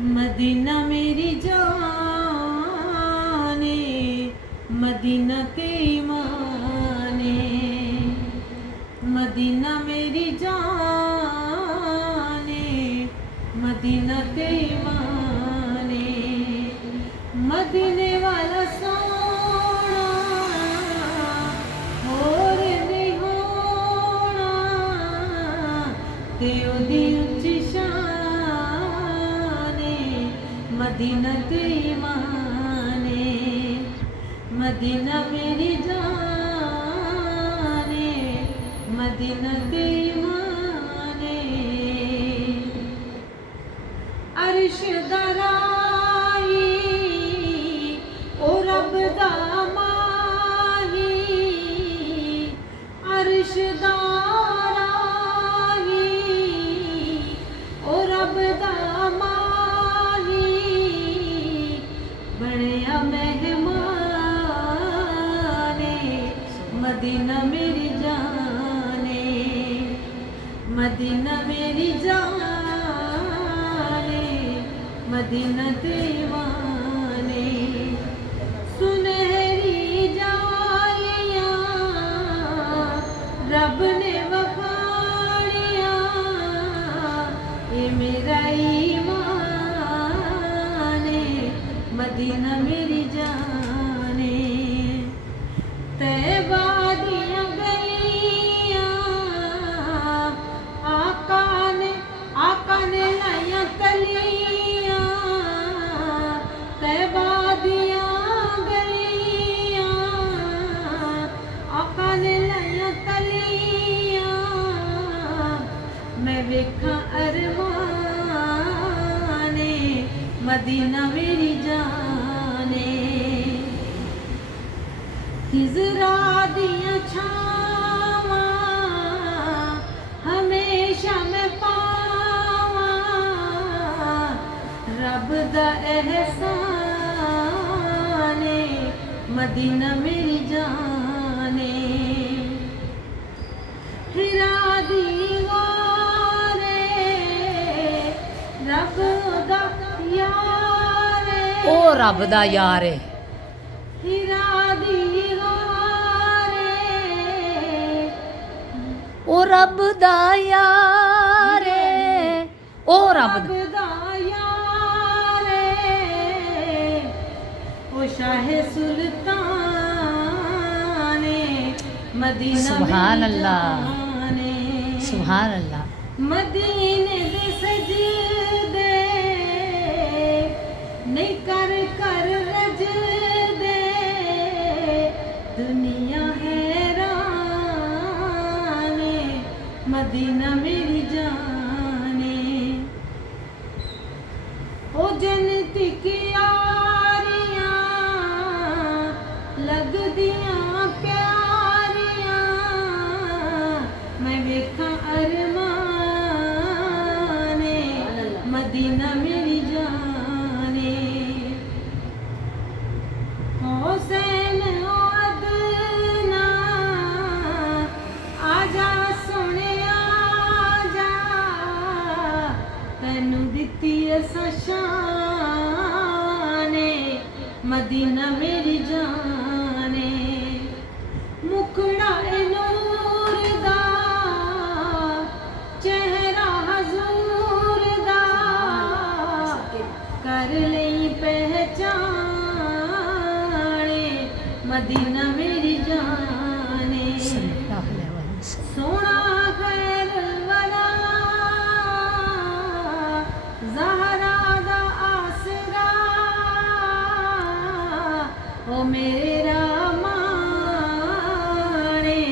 Medina मेरी जाने, Medina ते ईमाने, मदीना मेरी जाने, मदीना ते ईमाने, मदीने वाला सोना होर नहीं होना, ते ओदी उच्ची शाने, मदीना ते ईमाने, मदीना मेरी जाने, मदीना ते ईमाने, अर्श दा राही ओ रब दा माही, अर्श दा राही ओ रब दा माही, बनया मेहमाने, मदीना मेरी जाने, मदीना मेरी जाने, मदीना ते ईमाने, सुनहरी जालियां रब ने वफाड़ियां, ये मेरा ईमान है, मदीना मेरी जाने, तैबा दियां गलियां आका ने लाइयां तलियां, तैबा दियां गलियां आका ने लाइयां तलियां, मैं वेखा अरमाने, मदीना मेरी जाने, हिजरा दियां छावां हमेशा मैं पावां, रब दा एहसान है, मदीना मेरी जाने, हिरा दी वारे रब दा यार है, ओ रब दा यार है, हिरा दी वारे ओ रब दा यार है, ओ रब दा दा यार है, ओ शाहे सुल्तान है, मदीना सुभान मेरी अल्लाह, जाने, सुभान अल्लाह। मदीने दे सजदे नहीं कर कर रजदे, दुनिया हैरान है, मदीना मेरी जाने, ओ जन्नत की यारियां लगदियां प्यारियां, मैं वेखा अरमाने, मदीना मेरी जाने, हुसैन ओ अदना आजा सोने आजा, तैनू दित्ती असां शान है, मदीना मेरी जाने, मुखड़ा ए नूर दा चेहरा हजूर दा, कर लई पहचाने, मदीना मेरी जाने, सोना खैर वरा ज़हरा दा आसरा, ओ मेरा माने,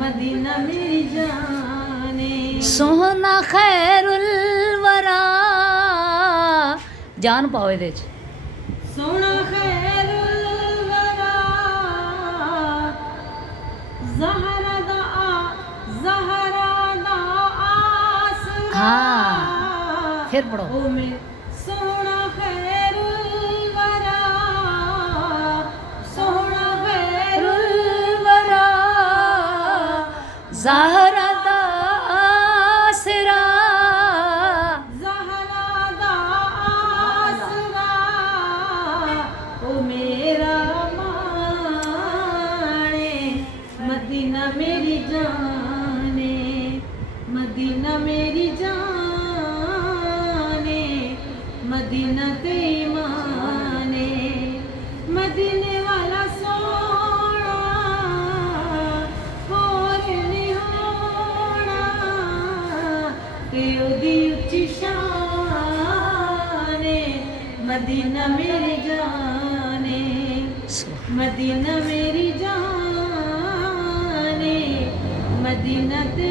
मदीना मेरी जाने, सोहना खैरुल वरा, जान पाओ ਇਹਦੇ ਚ, सोना खैरुल वरा ज़हरा दा आसरा, हाँ फिर पढ़ो, ओ मैं सोना खैरुल वरा, सोना खैरुल वरा, ज़हरा दा आसरा, ज़हरा दा मदीना ते ईमाने मदीने वाला सोना होर नहीं होना ते ओदी उच्ची शान है मदीना मेरी जान है मदीना मेरी जान है मदीना ते